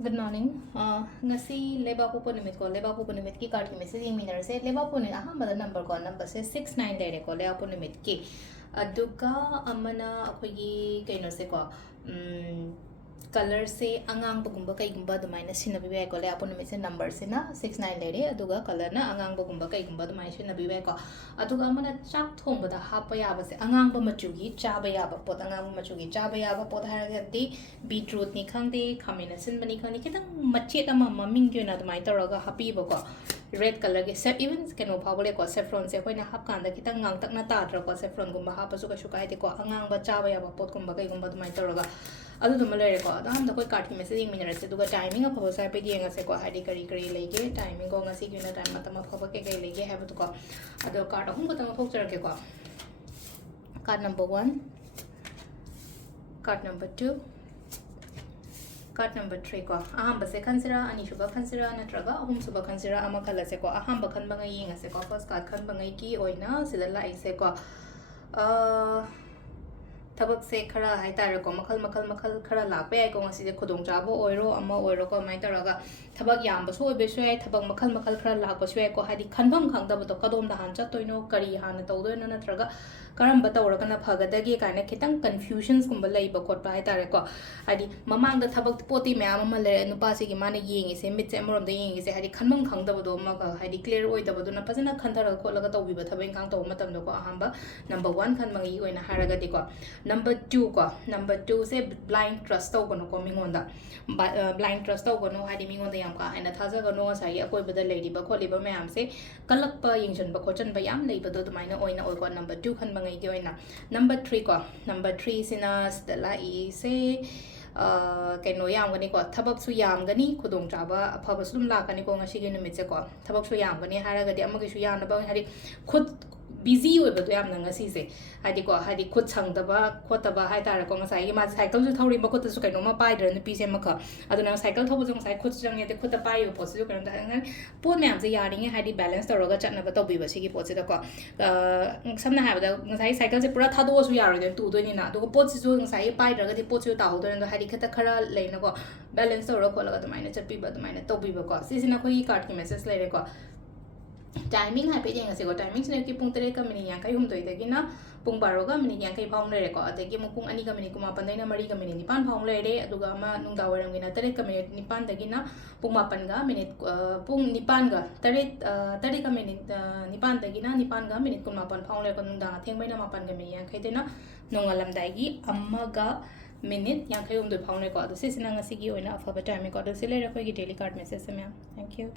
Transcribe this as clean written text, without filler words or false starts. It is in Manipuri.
Good morning. Ngasi lebapu po nimit ko lebapu po nimit ki card ki message yung minor se lebapu ni ahambada number ko number se 69 lere ko lebapu nimit ki aduga amana akogi kaino se ko color se angang bagumba kai gumba dumaina sinabibe ko lebapu nimit se number se na 69 lere aduga color na angang bagumba kai gumba dumaina sinabibe ko aduga amana chak thong bada hapa yaba se angang ba machugi chaba yaba pot angang ba machugi chaba yaba pot haragati beetroot ni khangde khamina sin bani khani kitang machet ama maming gyo na dumai taraga happy ba ko red color ge sep even keno phawle ko saffron se koina hap kan da kitang ngang tak na ta tra ko saffron gumba ha pa su ka shu kai de ko angang ba chaba yaba pot gumba kai gumba dumai taraga adu dum le ko adam da koi card ki message ing minute se duga timing of phawsa pe di nga se ko hadi kari kari lege timing ko nga si gyuna time mata ma phawba ke kai lege ha bu ko adu card ahum ko tama phok char ke ko card number 1 card number 2 card number 3 ko ahamba se khansira ani shuba khansira natraga ahum suba khansira ama khala se ko ahamba khan bangai yinga se ko first card khan bangai ki oina sida lai se ko tabak se khara hai tar ko makhal khara la pe ko ngasi de khudong cha bo oiro ama oiro ko mai taraga tabak yam ba so be so ai tabak makhal khara la ko so ko hadi khanbam khang da ba to kadom da han cha toino kari han to do na natraga karam ba tawra kana phagadagi kana kitang confusions kumba lai ba kot ba hai tar ko hadi mamang da tabak poti me ama le nupa se gi mana yengi se mit se morom da yengi se hadi khanbam khang da ba do ma ka hadi clear oi da ba do na pajana khanthara ko laga to bi ba thabeng kang to matam do ko ahamba number 1 khan mangi oina haraga de ko number 2 ko number 2 se blind trust to kono ko mingonda blind trust to kono hadi mingonda yam ka aina thaja kono sai akoi bada lady ba kholi ba mayam se kalak pa yingjan ba khochan ba yam lei ba do tumaina oina oi ko number 2 khan bangai ge oina number 3 ko number 3 sina stella I se kaino yam gani ko thabak su yam gani khudong chaba afaba sum la kani ko ngasi ge numit se ko thabak su yam gani haraga de amagi su yam na ba hari khud busy oi ba do yam na ngasi se hadi ko hadi khud chang da ba khota ba hai tar ko ngasai gi ma cycle ju thori ba khot su kaino ma pai der na pi se ma kha aduna cycle thobu jong sai khut jang ye de khut pai yo pot su kaino da ngan pot me am se ya ring hadi balance to roga chat na ba to bi ba si gi pot se da ko samna ha ba da ngasai cycle se pura thado su ya ro de tu do ni na do ko pot si ju ngasai pai der ga de pot su ta ho do na hadi khata khara le na ko balance to ro ko la ga da mai na chat pi ba da mai na to bi ba ko si sina ko gi card ki message le re ko timing hai pe jeng se ko timing sne ki pung 3 ka mini yang kai hum doi da gi na pung 12 ka mini yang kai phawng le re ko ade gi mu pung 2 ka mini kuma pan dai na 3 ka mini ni pan phawng le re aduga ma nung da waram gi na 3 ka mini ni pan da gi na pung 8 ga minute pung ni pan ga 3 ka mini ni pan da gi na ni pan ga minute kuma pan phawng le ko nung da theng bai na 8 ka mini yang kai de na nong alam dai gi amma ga minute yang kai hum doi phawng le ko adu se sina ngasi gi oina afaba time ko adu se le re ko gi daily card message se ma'am thank you